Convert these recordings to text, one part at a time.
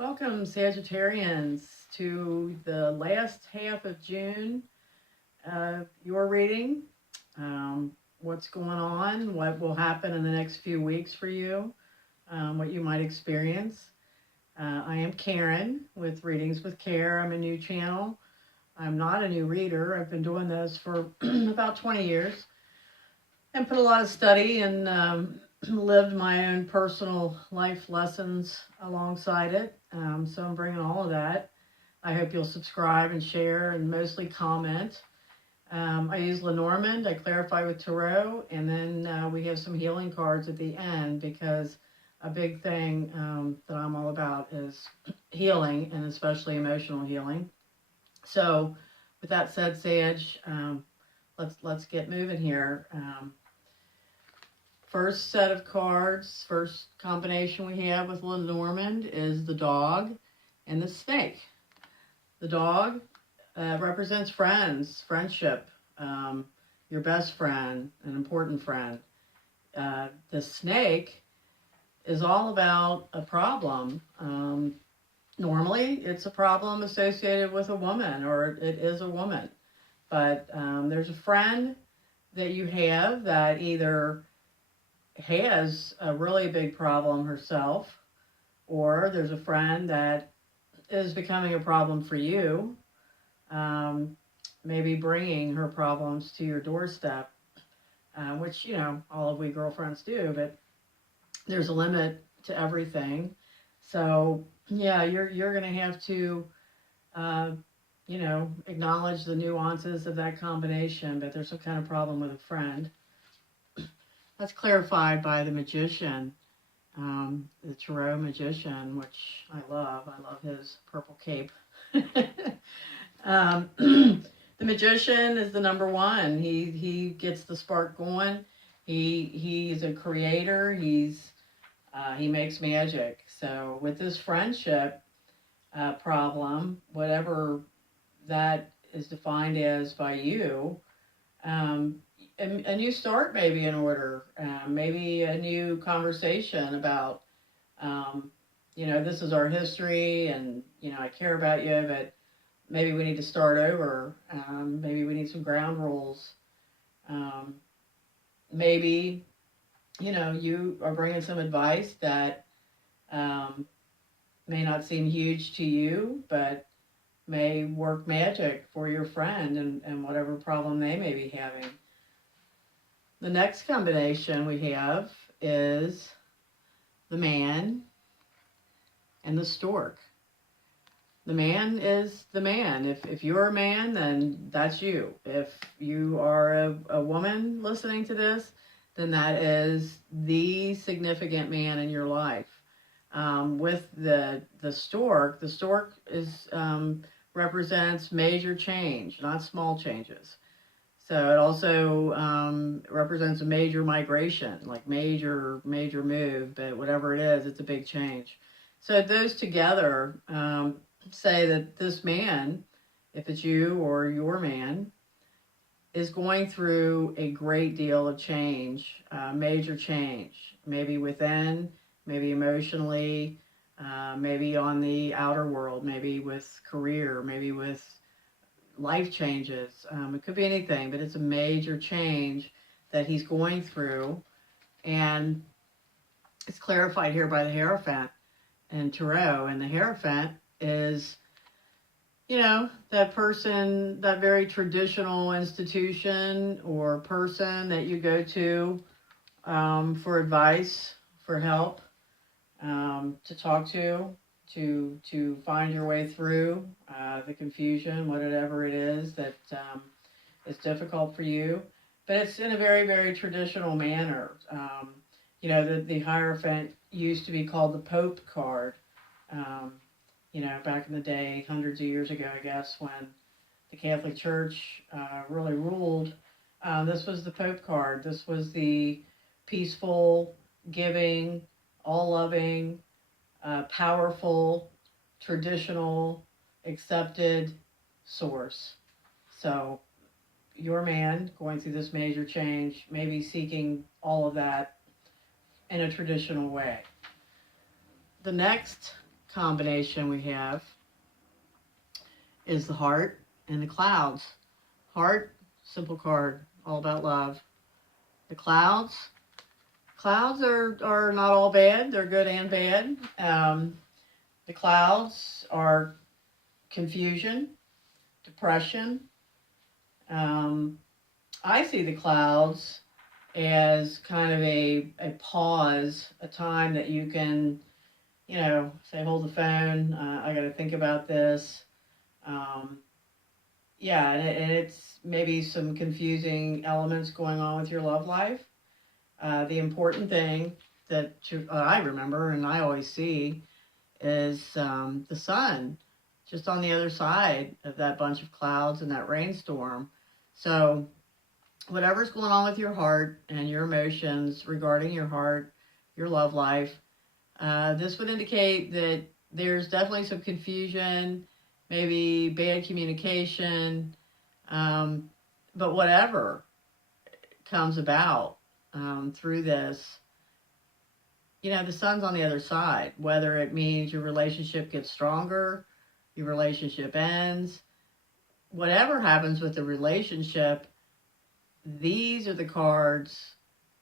Welcome, Sagittarians, to the last half of June. Your reading, what's going on, what will happen in the next few weeks for you, what you might experience. I am Karen with Readings with Care. I'm a new channel. I'm not a new reader. I've been doing this for about 20 years and put a lot of study and lived my own personal life lessons alongside it. So I'm bringing all of that. I hope you'll subscribe and share and mostly comment. I use Lenormand. I clarify with Tarot, and then we have some healing cards at the end because a big thing that I'm all about is healing, and especially emotional healing. So, with that said, Sage, let's get moving here. First set of cards, first combination we have with Lenormand is the dog and the snake. The dog represents friends, friendship, your best friend, an important friend. The snake is all about a problem. Normally, it's a problem associated with a woman, or it is a woman. But there's a friend that you have that either has a really big problem herself, or there's a friend that is becoming a problem for you, maybe bringing her problems to your doorstep, which, all of we girlfriends do, but there's a limit to everything. So, yeah, you're going to have to, acknowledge the nuances of that combination, but there's some kind of problem with a friend. That's clarified by the magician, the Tarot magician, which I love. I love his purple cape. The magician is the number one. He gets the spark going. He's a creator. He makes magic. So with this friendship problem, whatever that is defined as by you, a new start may be in order. Maybe a new conversation about, this is our history, and I care about you, but maybe we need to start over. Maybe we need some ground rules. Maybe, you are bringing some advice that may not seem huge to you, but may work magic for your friend and whatever problem they may be having. The next combination we have is the man and the stork. The man is the man. If you're a man, then that's you. If you are a woman listening to this, then that is the significant man in your life. With the stork is represents major change, not small changes. So it also represents a major migration, like major move, but whatever it is, it's a big change. So those together say that this man, if it's you or your man, is going through a great deal of change, major change, maybe within, maybe emotionally, maybe on the outer world, maybe with career, maybe with life changes. It could be anything, but it's a major change that he's going through. And it's clarified here by the Hierophant and Tarot. And the Hierophant is, that person, that very traditional institution or person that you go to for advice, for help, to talk to find your way through the confusion, whatever it is that is difficult for you. But it's in a very, very traditional manner. The Hierophant used to be called the Pope card. Back in the day, hundreds of years ago, I guess, when the Catholic Church really ruled, this was the Pope card. This was the peaceful, giving, all-loving, powerful, traditional, accepted source. So your man going through this major change, maybe seeking all of that in a traditional way. The next combination we have is the heart and the clouds. Heart, simple card, all about love. The clouds are not all bad. They're good and bad. The clouds are confusion, depression. Um, I see the clouds as kind of a pause, a time that you can, say, hold the phone. I got to think about this. Um, yeah, and it's maybe some confusing elements going on with your love life. The important thing that I remember and I always see is the sun just on the other side of that bunch of clouds and that rainstorm. So, whatever's going on with your heart and your emotions regarding your heart, your love life, this would indicate that there's definitely some confusion, maybe bad communication, but whatever comes about through this, the sun's on the other side, whether it means your relationship gets stronger, your relationship ends, whatever happens with the relationship, these are the cards,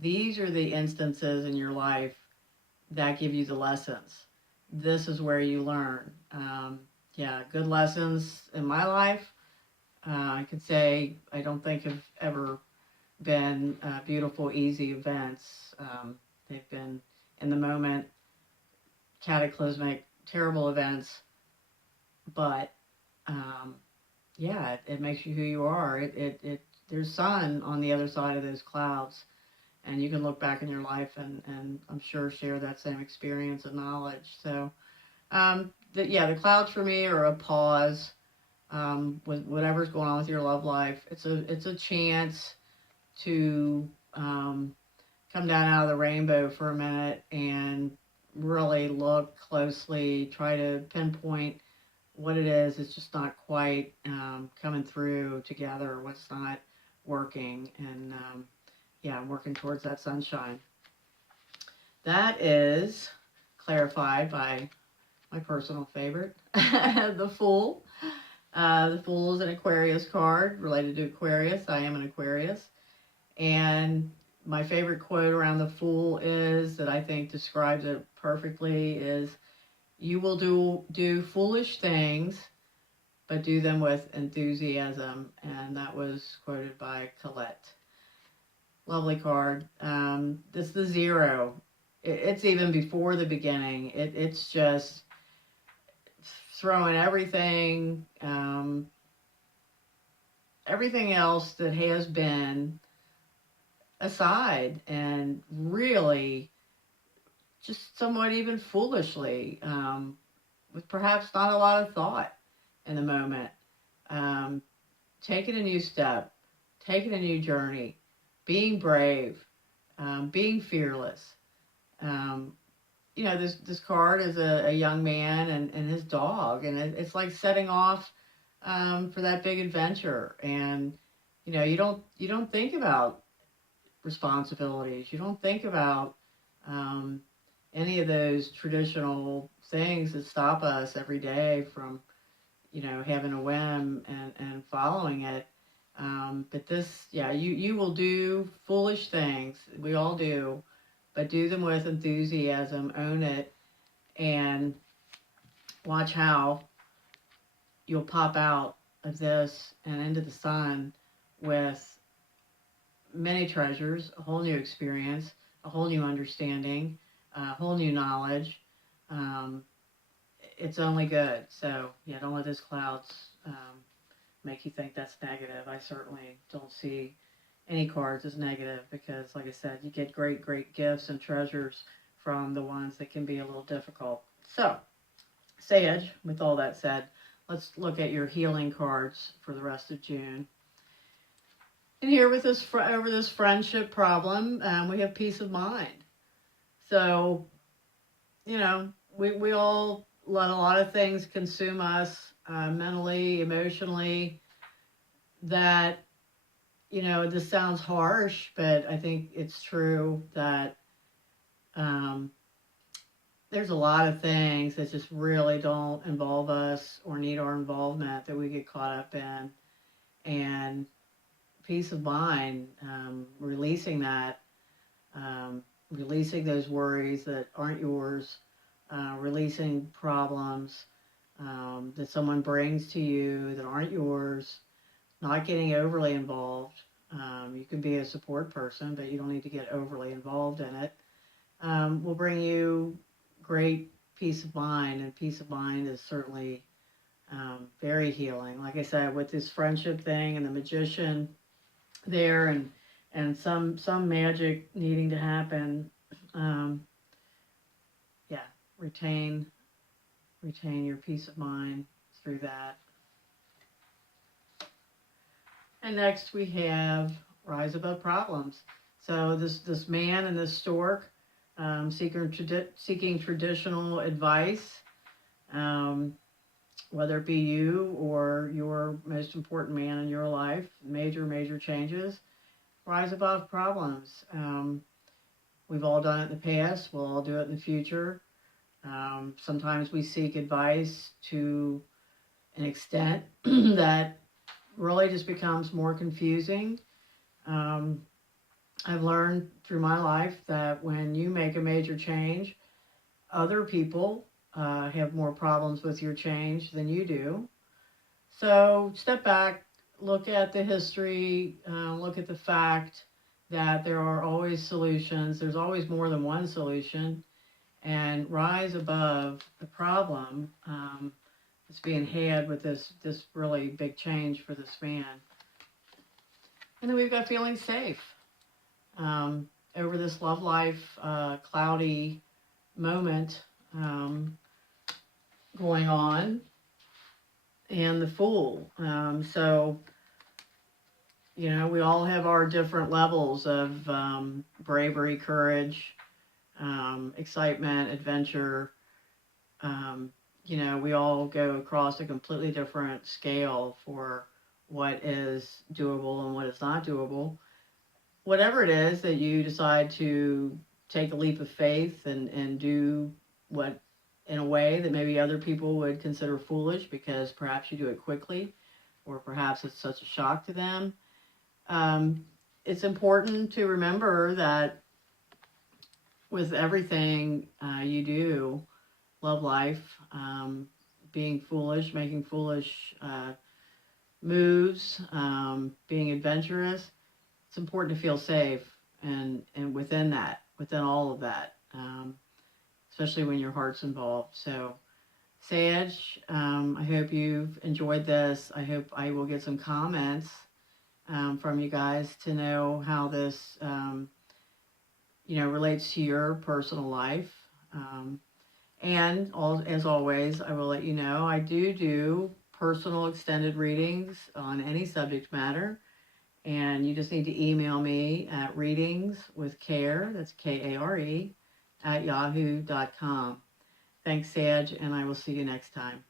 these are the instances in your life that give you the lessons. This is where you learn. Good lessons in my life. I could say I don't think have ever been beautiful, easy events. They've been in the moment, cataclysmic, terrible events, but it makes you who you are. There's sun on the other side of those clouds, and you can look back in your life and I'm sure share that same experience and knowledge. So, the clouds for me are a pause with whatever's going on with your love life. It's a chance to come down out of the rainbow for a minute and really look closely, try to pinpoint what it is. It's just not quite coming through together, what's not working, and I'm working towards that sunshine. That is clarified by my personal favorite, the Fool. The Fool is an Aquarius card related to Aquarius. I am an Aquarius. And my favorite quote around the Fool is, that I think describes it perfectly, is, "You will do foolish things, but do them with enthusiasm." And that was quoted by Colette. Lovely card. This is the 0. It's even before the beginning. It's just throwing everything else that has been aside, and really just somewhat even foolishly, with perhaps not a lot of thought in the moment, taking a new step, taking a new journey, being brave, being fearless. This card is a young man and his dog, and it's like setting off for that big adventure. And you don't think about responsibilities. You don't think about any of those traditional things that stop us every day from having a whim and following it. But this, you will do foolish things. We all do, but do them with enthusiasm, own it, and watch how you'll pop out of this and into the sun with many treasures, a whole new experience, a whole new understanding, a whole new knowledge. It's only good. So, don't let those clouds make you think that's negative. I certainly don't see any cards as negative, because, like I said, you get great, great gifts and treasures from the ones that can be a little difficult. So, Sage, with all that said, let's look at your healing cards for the rest of June. And here with this over this friendship problem, we have peace of mind. So, we all let a lot of things consume us mentally, emotionally, that, this sounds harsh, but I think it's true that there's a lot of things that just really don't involve us or need our involvement that we get caught up in. And peace of mind, releasing that, releasing those worries that aren't yours, releasing problems that someone brings to you that aren't yours, not getting overly involved. You can be a support person, but you don't need to get overly involved in it. Will bring you great peace of mind, and peace of mind is certainly very healing. Like I said, with this friendship thing and the magician there, and some magic needing to happen, um, yeah, retain your peace of mind through that. And next we have rise above problems. So this man and this stork seeking traditional advice, whether it be you or your most important man in your life, major changes. Rise above problems. We've all done it in the past. We'll all do it in the future. Sometimes we seek advice to an extent that really just becomes more confusing. I've learned through my life that when you make a major change, other people have more problems with your change than you do. So step back, look at the history, look at the fact that there are always solutions. There's always more than one solution, and rise above the problem that's being had with this really big change for this man. And then we've got feeling safe over this love life cloudy moment going on, and the Fool. So, we all have our different levels of bravery, courage, excitement, adventure. We all go across a completely different scale for what is doable and what is not doable. Whatever it is that you decide to take a leap of faith and do what in a way that maybe other people would consider foolish because perhaps you do it quickly or perhaps it's such a shock to them. It's important to remember that with everything you do, love life, being foolish, making foolish moves, being adventurous, it's important to feel safe and within all of that, especially when your heart's involved. So, Sag, I hope you've enjoyed this. I hope I will get some comments from you guys to know how this, relates to your personal life. And as always, I will let you know I do personal extended readings on any subject matter. And you just need to email me at readingswithkare, that's Kare, @yahoo.com. Thanks, Sag, and I will see you next time.